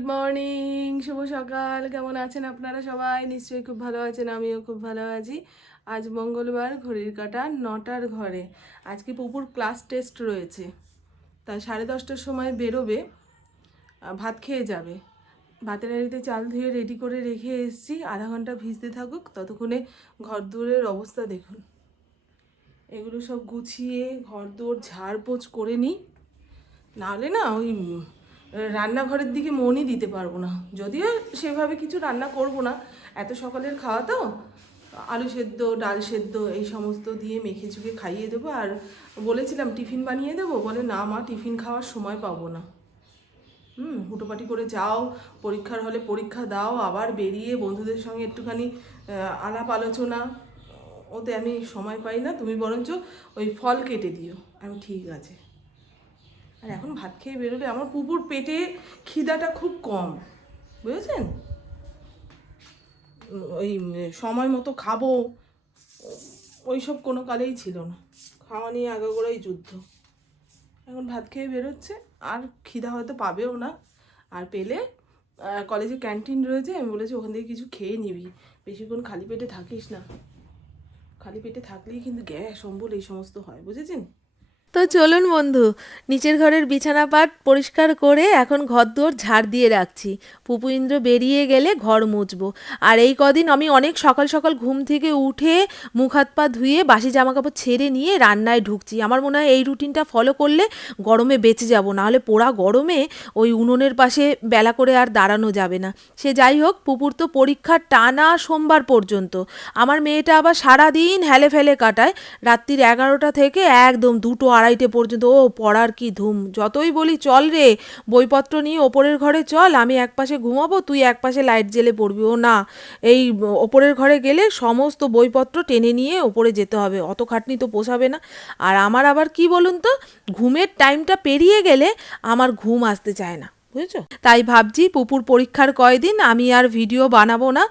Good morning, শুভ সকাল। কেমন আছেন আপনারা সবাই? নিশ্চয়ই খুব ভালো আছেন, আমিও খুব ভালো আছি। আজ মঙ্গলবার, ঘড়ির কাঁটা 9টার ঘরে। আজকে পুপুর ক্লাস টেস্ট রয়েছে, তাই 10:30টার সময় বেরোবে, ভাত খেয়ে যাবে। ভাতের হাঁড়িতে চাল ধুয়ে রেডি করে রেখে এসেছি, আধা ঘন্টা ভিজতে থাকুক, ততক্ষণে ঘর দুয়ারের অবস্থা দেখুন। এগুলো সব গুছিয়ে ঘর দুয়ার ঝাড়পোছ করে নিই, নাহলে না ওই রান্নাঘরের দিকে মনই দিতে পারবো না। যদিও সেভাবে কিছু রান্না করব না, এত সকালের খাওয়া তো, আলু সেদ্ধ, ডাল সেদ্ধ এই সমস্ত দিয়ে মেখে ঝুঁকে খাইয়ে দেবো। আর বলেছিলাম টিফিন বানিয়ে দেবো, বলে না মা, টিফিন খাওয়ার সময় পাবো না। হুটোপাটি করে যাও, পরীক্ষার হলে পরীক্ষা দাও, আবার বেরিয়ে বন্ধুদের সঙ্গে একটুখানি আলাপ আলোচনা, ওতে আমি সময় পাই না। তুমি বরঞ্চ ওই ফল কেটে দিও। আমি ঠিক আছে। আর এখন ভাত খেয়ে বেরোলে আমার পুপুর পেটে খিদাটা খুব কম, বুঝেছেন? ওই সময় মতো খাবো ওই সব কোনো কালেই ছিল না। খাওয়া নিয়ে আগাগোড়াই যুদ্ধ। এখন ভাত খেয়ে বেরোচ্ছে, আর খিদা হয়তো পাবেও না। আর পেলে কলেজে ক্যান্টিন রয়েছে, আমি বলেছি ওখান থেকে কিছু খেয়ে নিবি, বেশিক্ষণ খালি পেটে থাকিস না। খালি পেটে থাকলেই কিন্তু গ্যাস অম্বল এই সমস্ত হয়, বুঝেছেন? তো চলুন বন্ধু, নিচের ঘরের বিছানা পাট পরিষ্কার করে এখন ঘরদোর ঝাড় দিয়ে রাখছি। পুপু ইন্দ্র বেরিয়ে গেলে ঘর মুছবো। আর এই কদিন আমি অনেক সকাল সকাল ঘুম থেকে উঠে মুখ হাত পা ধুয়ে বাসি জামাকাপড় ছেড়ে নিয়ে রান্নায় ঢুকছি। আমার মনে হয় এই রুটিনটা ফলো করলে গরমে বেঁচে যাব, নাহলে পোড়া গরমে ওই উনুনের পাশে বেলা করে আর দাঁড়ানো যাবে না। সে যাই হোক, পুপুর তো পরীক্ষা টানা সোমবার পর্যন্ত। আমার মেয়েটা আবার সারাদিন হেলে ফেলে কাটায়, রাত্রির 11টা থেকে একদম 2-2-2:30 পর্যন্ত। ও পড়ার কি ধুম! যতই বলি চল রে, বইপত্র নিয়ে ওপরের ঘরে চল, আমি একপাশে ঘুমাবো, তুই একপাশে লাইট জ্বেলে পড়বি। ও না, এই ওপরের ঘরে গেলে সমস্ত বইপত্র টেনে নিয়ে ওপরে যেতে হবে, অত খাটনি তো পোষাবে না। আর আমার আবার কি বলুন তো, ঘুমের টাইমটা পেরিয়ে গেলে আমার ঘুম আসতে চায় না, বুঝেছো? তাই ভাবছি পুপুর পরীক্ষার কয়দিন আমি আর ভিডিও বানাবো না।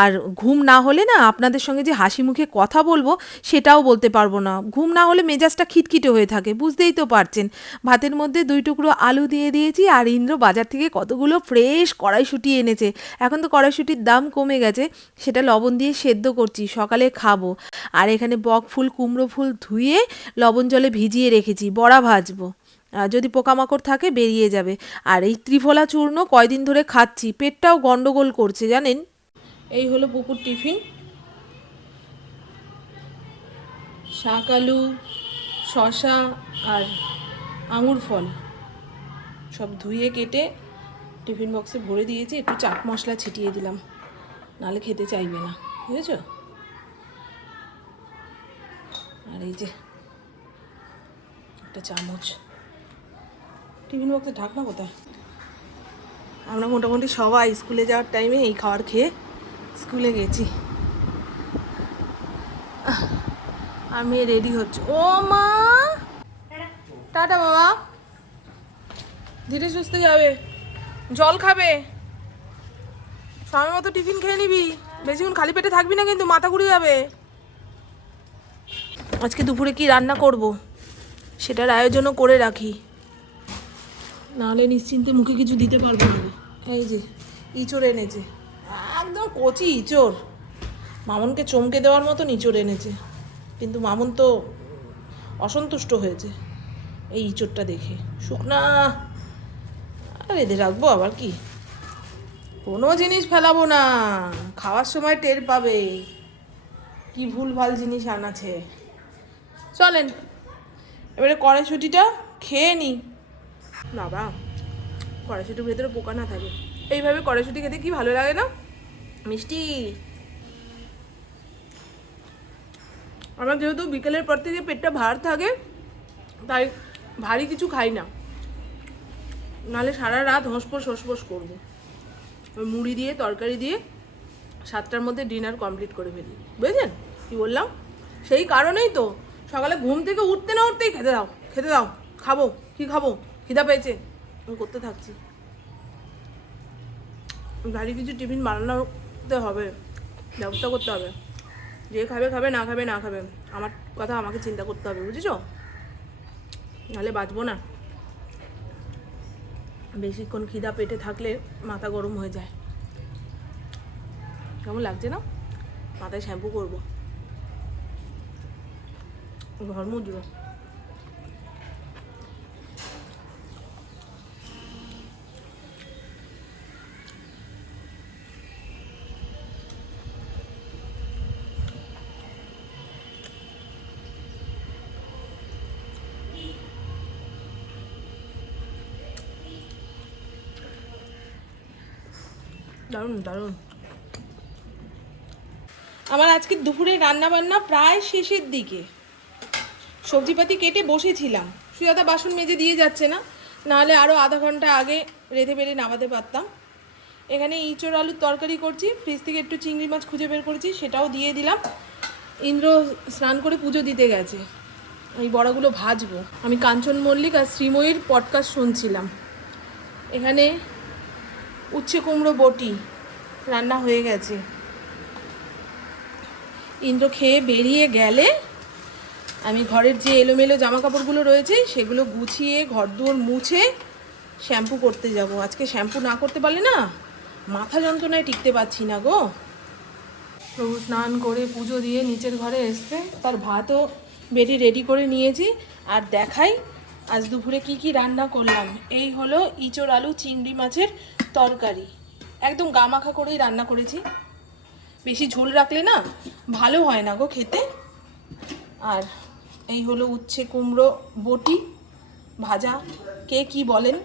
আর ঘুম না হলে না আপনাদের সঙ্গে যে হাসি মুখে কথা বলবো সেটাও বলতে পারবো না। ঘুম না হলে মেজাজটা খিটখিটে হয়ে থাকে, বুঝতেই তো পারছেন। ভাতের মধ্যে 2 টুকরো আলু দিয়ে দিয়েছি, আর ইন্দ্র বাজার থেকে কতগুলো ফ্রেশ কড়াইশুঁটি এনেছে। এখন তো কড়াইশুঁটির দাম কমে গেছে, সেটা লবণ দিয়ে সেদ্ধ করছি, সকালে খাবো। আর এখানে বক ফুল, কুমড়ো ফুল ধুয়ে লবণ জলে ভিজিয়ে রেখেছি, বড়া ভাজবো। যদি পোকামাকড় থাকে বেরিয়ে যাবে। আর এই ত্রিফলা চূর্ণ কয়দিন ধরে খাচ্ছি, পেটটাও গন্ডগোল করছে জানেন। এই হলো পুকুর টিফিন। শাক আলু, শশা আর আঙুর ফল সব ধুয়ে কেটে টিফিন বক্সে ভরে দিয়েছি। একটু চাট মশলা ছিটিয়ে দিলাম, নাহলে খেতে চাইবে না, বুঝেছ? আর এই যে একটা চামচ। টিফিন বক্সে ঢাকনা কোথায়? আমরা মোটামুটি সবাই স্কুলে যাওয়ার টাইমে এই খাবার খেয়ে স্কুলে গেছি। আর মেয়ে রেডি হচ্ছে। ও মা, টাটা বাবা, ধীরে সুস্থে যাবে, জল খাবে, সময় মতো টিফিন খেয়ে নিবি, বেশিক্ষণ খালি পেটে থাকবি না কিন্তু, মাথা ঘুরে যাবে। আজকে দুপুরে কি রান্না করব সেটার আয়োজনও করে রাখি, নাহলে নিশ্চিন্তে মুখে কিছু দিতে পারবো না। এই যে ইঁচড় এনেছে, একদম কচি ইঁচড়, মামনকে চমকে দেওয়ার মতন ইঁচড় এনেছে, কিন্তু মামন তো অসন্তুষ্ট হয়েছে এই ইঁচড়টা দেখে। শুকনা, আর এদের রাখবো আবার কি? কোনো জিনিস ফেলাবো না, খাওয়ার সময় টের পাবে কি ভুল ভাল জিনিস আনাছে। চলেন এবারে কড়াইশুঁটিটা খেয়ে নিই। বাবা, কড়াইশুঁটির ভেতরে পোকা না থাকে, এইভাবে কড়াইশুঁটি খেতে কি ভালো লাগে না, মিষ্টি। আমার যেহেতু বিকেলের পর থেকে পেটটা ভার থাকে, তাই ভারী কিছু খাই না, নাহলে সারা রাত হোঁসপোস হোঁসপোস করবো। ওই মুড়ি দিয়ে তরকারি দিয়ে 7টার মধ্যে ডিনার কমপ্লিট করে ফেলি, বুঝেছেন কি বললাম? সেই কারণেই তো সকালে ঘুম থেকে উঠতে না উঠতেই খেতে দাও, খেতে দাও, খাবো, কি খাবো, খিদা পেয়েছে, আমি করতে থাকছি। ভারী কিছু টিফিন বানানোতে হবে, ব্যবস্থা করতে হবে। যে খাবে খাবে, না খাবে না খাবে, আমার কথা আমাকে চিন্তা করতে হবে, বুঝেছো? নাহলে বাঁচবো না। বেশিক্ষণ খিদা পেটে থাকলে মাথা গরম হয়ে যায়। কেমন লাগছে না? মাথায় শ্যাম্পু করবো, ঘর মুছবো। দারুণ দারুণ। আমার আজকে দুপুরে রান্না বান্না প্রায় শেষের দিকে। সবজিপাতি কেটে বসেছিলাম, সুজাতা বাসন মেজে দিয়ে যাচ্ছে না, নাহলে আরও আধা ঘন্টা আগে রেঁধে বেড়ে নামাতে পারতাম। এখানে ইঁচড় আলুর তরকারি করছি, ফ্রিজ থেকে একটু চিংড়ি মাছ খুঁজে বের করেছি, সেটাও দিয়ে দিলাম। ইন্দ্র স্নান করে পুজো দিতে গেছে, এই বড়াগুলো ভাজবো। আমি কাঞ্চন মল্লিক আর শ্রীময়ীর পডকাস্ট শুনছিলাম। এখানে উচ্ছে কুমড়ো বটি রান্না হয়ে গেছে। ইন্দ্র খেয়ে বেরিয়ে গেলে আমি ঘরের যে এলোমেলো জামা কাপড়গুলো রয়েছে সেগুলো গুছিয়ে ঘরদুয়ার মুছে শ্যাম্পু করতে যাব। আজকে শ্যাম্পু না করতে পারলে না মাথা যন্ত্রণায় টিকতে পারছি না গো। প্রভু স্নান করে পুজো দিয়ে নিচের ঘরে এসছে, তার ভাতও বেটি রেডি করে নিয়েছি। আর দেখাই আজ দুপুরে কি কি রান্না করলাম। এই হলো ইঁচড় আলু চিংড়ি মাছের তরকারি, একদম গামাখা করেই রান্না করেছি। বেশি ঝোল রাখলে না ভালো হয় না গো খেতে। আর এই হলো উচ্ছে কুমড়ো বটি ভাজা, কে কি বলেন,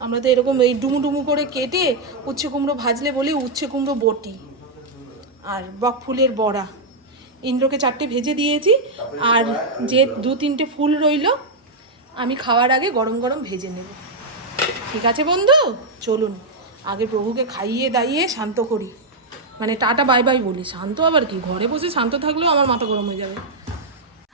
আমরা তো এরকম এই ডুমু ডুমু করে কেটে উচ্ছে কুমড়ো ভাজলে বলি উচ্ছে কুমড়ো বটি। আর বক ফুলের বড়া, ইন্দ্রকে 4টে ভেজে দিয়েছি, আর যে 2-3টে ফুল রইল আমি খাওয়ার আগে গরম গরম ভেজে নেব। ঠিক আছে বন্ধু, চলুন আগে প্রভুকে খাইয়ে দাইয়ে শান্ত করি, মানে টাটা বাই বাই বলি। শান্ত আবার কি, ঘরে বসে শান্ত থাকলেও আমার মাথা গরম হয়ে যাবে।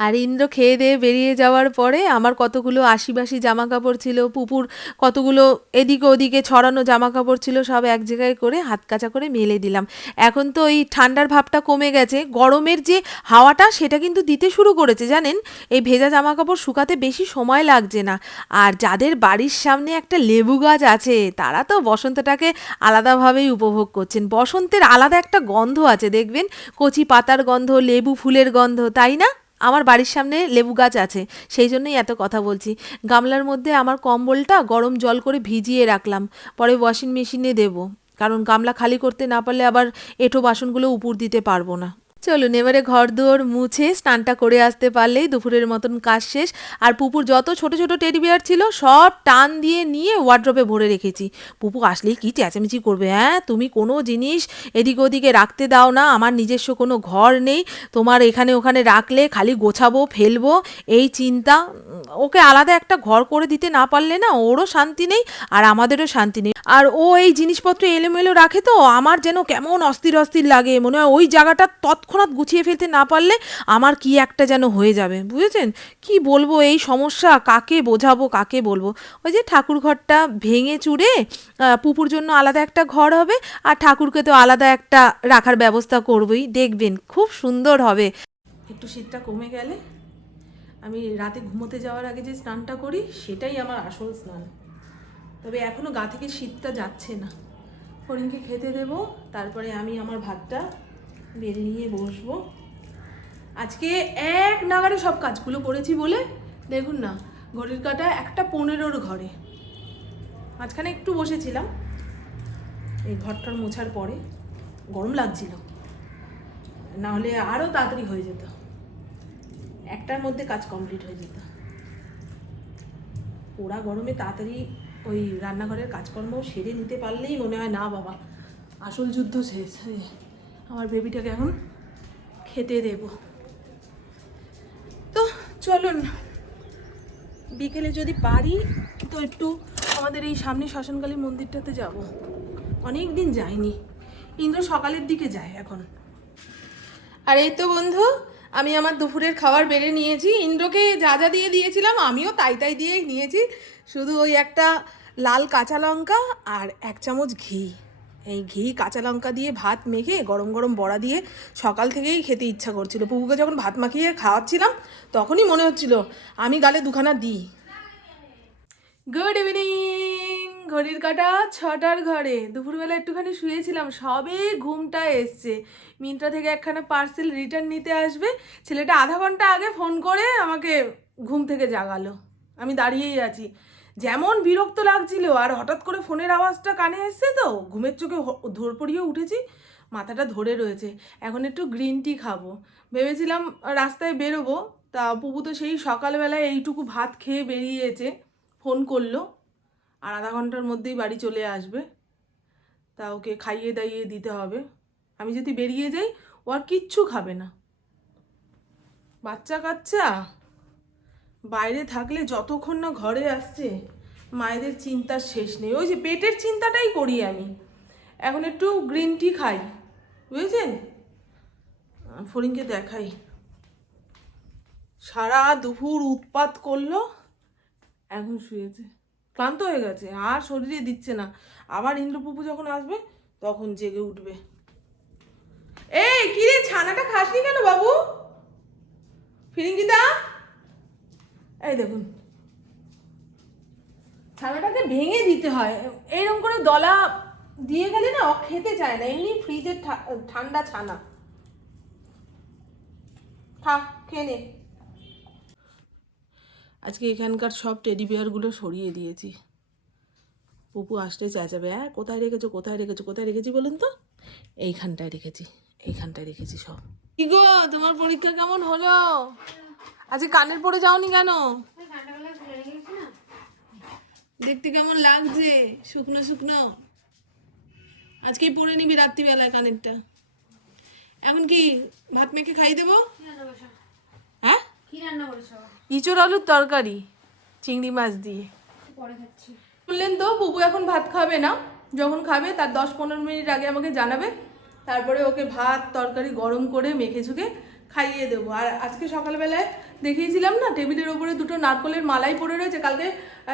আর ইন্দ্র খেয়ে দিয়ে বেরিয়ে যাওয়ার পরে আমার কতগুলো আশিবাসি জামা কাপড় ছিল, পুপুর কতগুলো এদিকে ওদিকে ছড়ানো জামা কাপড় ছিল, সব এক জায়গায় করে হাত কাচা করে মেলে দিলাম। এখন তো এই ঠান্ডার ভাবটা কমে গেছে, গরমের যে হাওয়াটা সেটা কিন্তু দিতে শুরু করেছে জানেন। এই ভেজা জামা কাপড় শুকাতে বেশি সময় লাগছে না। আর যাদের বাড়ির সামনে একটা লেবু গাছ আছে তারা তো বসন্তটাকে আলাদাভাবেই উপভোগ করছেন। বসন্তের আলাদা একটা গন্ধ আছে দেখবেন, কচি পাতার গন্ধ, লেবু ফুলের গন্ধ, তাই না? আমার বাড়ির সামনে লেবু গাছ আছে, সেই জন্যই এত কথা বলছি। গামলার মধ্যে আমার কম্বলটা গরম জল করে ভিজিয়ে রাখলাম, পরে ওয়াশিং মেশিনে দেবো, কারণ গামলা খালি করতে না পারলে আবার এঁঠো বাসনগুলো উপর দিতে পারবো না। চলুন এবারে ঘর দুয়ার মুছে স্নানটা করে আসতে পারলেই দুপুরের মতন কাজ শেষ। আর পুপুর যত ছোট ছোট টেডি বিয়ার ছিল সব টান দিয়ে নিয়ে ওয়ার্ড্রপে ভরে রেখেছি। পুপু আসলেই কি চেঁচামেচি করবে, হ্যাঁ তুমি কোনো জিনিস এদিক ওদিকে রাখতে দাও না, আমার নিজস্ব কোনো ঘর নেই, তোমার এখানে ওখানে রাখলে খালি গোছাবো ফেলবো এই চিন্তা। ওকে আলাদা একটা ঘর করে দিতে না পারলে না ওরও শান্তি নেই আর আমাদেরও শান্তি নেই। আর ও এই জিনিসপত্র এলোমেলো রাখে তো আমার যেন কেমন অস্থির অস্থির লাগে, মনে হয় ওই জায়গাটা তৎক্ষণাৎ গুছিয়ে ফেলতে না পারলে আমার কি একটা যেন হয়ে যাবে, বুঝেছেন? কি বলবো এই সমস্যা, কাকে বোঝাবো কাকে বলবো। ওই যে ঠাকুর ঘরটা ভেঙে চুরে পুপুর জন্য আলাদা একটা ঘর হবে, আর ঠাকুরকে তো আলাদা একটা রাখার ব্যবস্থা করবই, দেখবেন খুব সুন্দর হবে। একটু শীতটা কমে গেলে আমি রাতে ঘুমোতে যাওয়ার আগে যে স্নানটা করি সেটাই আমার আসল স্নান। তবে এখনও গা থেকে শীতটা যাচ্ছে না। হরিণকে খেতে দেবো, তারপরে আমি আমার ভাতটা বেড়ে নিয়ে বসবো। আজকে এক নাগারে সব কাজগুলো করেছি বলে দেখুন না ঘড়ির কাঁটা 1:15 ঘরে। মাঝখানে একটু বসেছিলাম এই ঘরটার মোছার পরে, গরম লাগছিল, না হলে আরও তাড়াতাড়ি হয়ে যেত, 1টার মধ্যে কাজ কমপ্লিট হয়ে যেত। পোড়া গরমে তাড়াতাড়ি ওই রান্নাঘরের কাজকর্ম সেরে নিতে পারলেই মনে হয় না বাবা আসল যুদ্ধ শেষ। আমার বেবিটাকে এখন খেতে দেব। তো চলুন বিকেলে যদি পারি তো একটু আমাদের এই সামনে শ্মশানকালী মন্দিরটাতে যাব, অনেক দিন যাইনি। ইন্দ্র সকালের দিকে যায় এখন। আর এই তো বন্ধু আমি আমার দুপুরের খাবার বেড়ে নিয়েছি। ইন্দ্রকে যা যা দিয়ে দিয়েছিলাম আমিও তাই তাই দিয়ে নিয়েছি, শুধু ওই একটা লাল কাঁচা লঙ্কা আর 1 চামচ ঘি। এই ঘি কাঁচা লঙ্কা দিয়ে ভাত মেখে গরম গরম বড়া দিয়ে সকাল থেকেই খেতে ইচ্ছা করছিল। পুকুকে যখন ভাত মাখিয়ে খাওয়াচ্ছিলাম তখনই মনে হচ্ছিল আমি গালে 2খানা দিই। গুড ইভিনিং, ঘড়ির কাঁটা 6টার ঘরে। দুপুরবেলা একটুখানি শুয়েছিলাম, সবে ঘুমটা এসছে। মিন্ত্রা থেকে একখানা পার্সেল রিটার্ন নিতে আসবে। ছেলেটা আধা ঘন্টা আগে ফোন করে আমাকে ঘুম থেকে জাগালো। আমি দাঁড়িয়েই আছি, যেমন বিরক্ত লাগছিল। আর হঠাৎ করে ফোনের আওয়াজটা কানে এসছে, তো ঘুমের চোখে ধরপড়িয়ে উঠেছি, মাথাটা ধরে রয়েছে। এখন একটু গ্রিন টি খাবো ভেবেছিলাম, রাস্তায় বেরোবো। তা পুপু তো সেই সকালবেলায় এইটুকু ভাত খেয়ে বেরিয়েছে, ফোন করলো আর আধা ঘন্টার মধ্যেই বাড়ি চলে আসবে। তা ওকে খাইয়ে দাইয়ে দিতে হবে। আমি যদি বেরিয়ে যাই, ও আর কিচ্ছু খাবে না। বাচ্চা কাচ্চা বাইরে থাকলে যতক্ষণ না ঘরে আসছে, মায়েদের চিন্তার শেষ নেই। ওই যে পেটের চিন্তাটাই করি আমি। এখন একটু গ্রিন টি খাই, বুঝেছেন? ফড়িংকে দেখাই, সারা দুপুর উৎপাত করলো, এখন শুয়েছে, ক্লান্ত হয়ে গেছে, আর শরীরে দিচ্ছে না। আবার ইন্দ্রপুপু যখন আসবে তখন জেগে উঠবে। এই কি রে, ছানাটা খাসনি কেন বাবু? ফিরিঙ্গিদা, এই দেখুন, ছানাটাকে ভেঙে দিতে হয়। এইরকম করে দলা দিয়ে গেলে না, ও খেতে চায় না। এমনি ফ্রিজের ঠান্ডা ছানা। থাক, খেয়ে নে। আজকে এখানকার সব টেডি বিয়ারগুলো সরিয়ে দিয়েছি। পুপু আসতে চেঁচাবে, হ্যাঁ কোথায় রেখেছো, কোথায় রেখেছো, কোথায় রেখেছি বলুন তো? এইখানটায় রেখেছি, এইখানটায় রেখেছি সব। কি গো, তোমার পরীক্ষা কেমন হলো? আজকে কানের পরে যাওনি কেন? দেখতে কেমন লাগছে, শুকনো শুকনো? আজকেই পরে নিবি রাত্রিবেলায় কানেরটা। এখন কি ভাত মেখে খাই দেবো? হ্যাঁ, ইঁচড় আলুর তরকারি চিংড়ি মাছ দিয়ে। বললেন তো বুবু এখন ভাত খাবে না, যখন খাবে তার 10-15 মিনিট আগে আমাকে জানাবে, তারপরে ওকে ভাত তরকারি গরম করে মেখে ঝুঁকে খাইয়ে দেবো। আর আজকে সকালবেলায় দেখিয়েছিলাম না, টেবিলের ওপরে 2টো নারকলের মালাই পড়ে রয়েছে। কালকে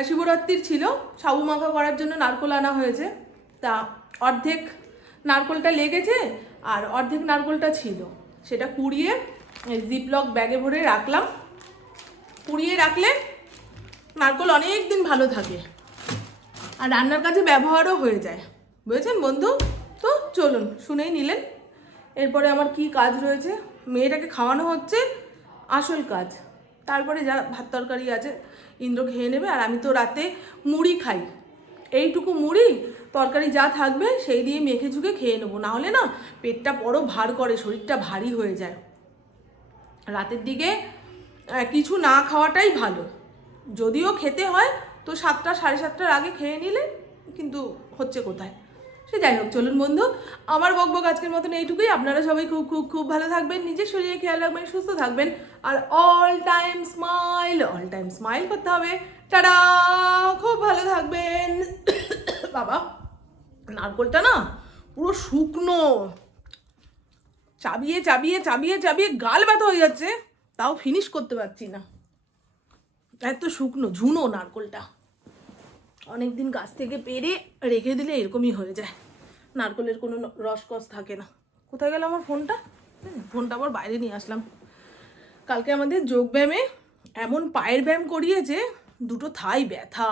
শিবরাত্রির ছিল, সাবু মাখা করার জন্য নারকল আনা হয়েছে। তা অর্ধেক নারকলটা লেগেছে আর অর্ধেক নারকলটা ছিল, সেটা কুড়িয়ে জিপলক ব্যাগে ভরে রাখলাম। কুড়িয়ে রাখলে নারকল অনেক দিন ভালো থাকে আর রান্নার কাজে ব্যবহারও হয়ে যায়, বুঝেছেন বন্ধু? তো চলুন, শুনেই নিলেন। এরপরে আমার কি কাজ রয়েছে, মেয়েটাকে খাওয়ানো হচ্ছে আসল কাজ। তারপরে যা ভাত তরকারি আছে ইন্দ্র খেয়ে নেবে। আর আমি তো রাতে মুড়ি খাই, এইটুকু মুড়ি তরকারি যা থাকবে সেই দিয়ে মেখে ঝুঁকে খেয়ে নেবো। নাহলে না পেটটা বড় ভার করে, শরীরটা ভারী হয়ে যায়। রাতের দিকে কিছু না খাওয়াটাই ভালো। যদিও খেতে হয় তো 7টা 7:30টার আগে খেয়ে নিলে, কিন্তু হচ্ছে কোথায়। সে যাই হোক, চলুন বন্ধু, আমার বকবক আজকের মতন এইটুকুই। আপনারা সবাই খুব খুব খুব ভালো থাকবেন, নিজের শরীরে খেয়াল রাখবেন, সুস্থ থাকবেন। আর অল টাইম স্মাইল করতে হবে। টাটা, খুব ভালো থাকবেন। বাবা, নারকলটা না পুরো শুকনো, চাবিয়ে চাবিয়ে চাবিয়ে চাবিয়ে গাল ব্যথা হয়ে যাচ্ছে, তাও ফিনিশ করতে পারছি না, এত শুকনো ঝুনো নারকলটা। অনেকদিন গাছ থেকে পেরে রেখে দিলে এরকমই হয়ে যায়, নারকলের কোনো রসকস থাকে না। কোথায় গেল আমার ফোনটা? ফোনটা আবার বাইরে নিয়ে আসলাম। কালকে আমাদের যোগব্যায়ামে এমন পায়ের ব্যায়াম করিয়েছে, 2টো থাই ব্যথা।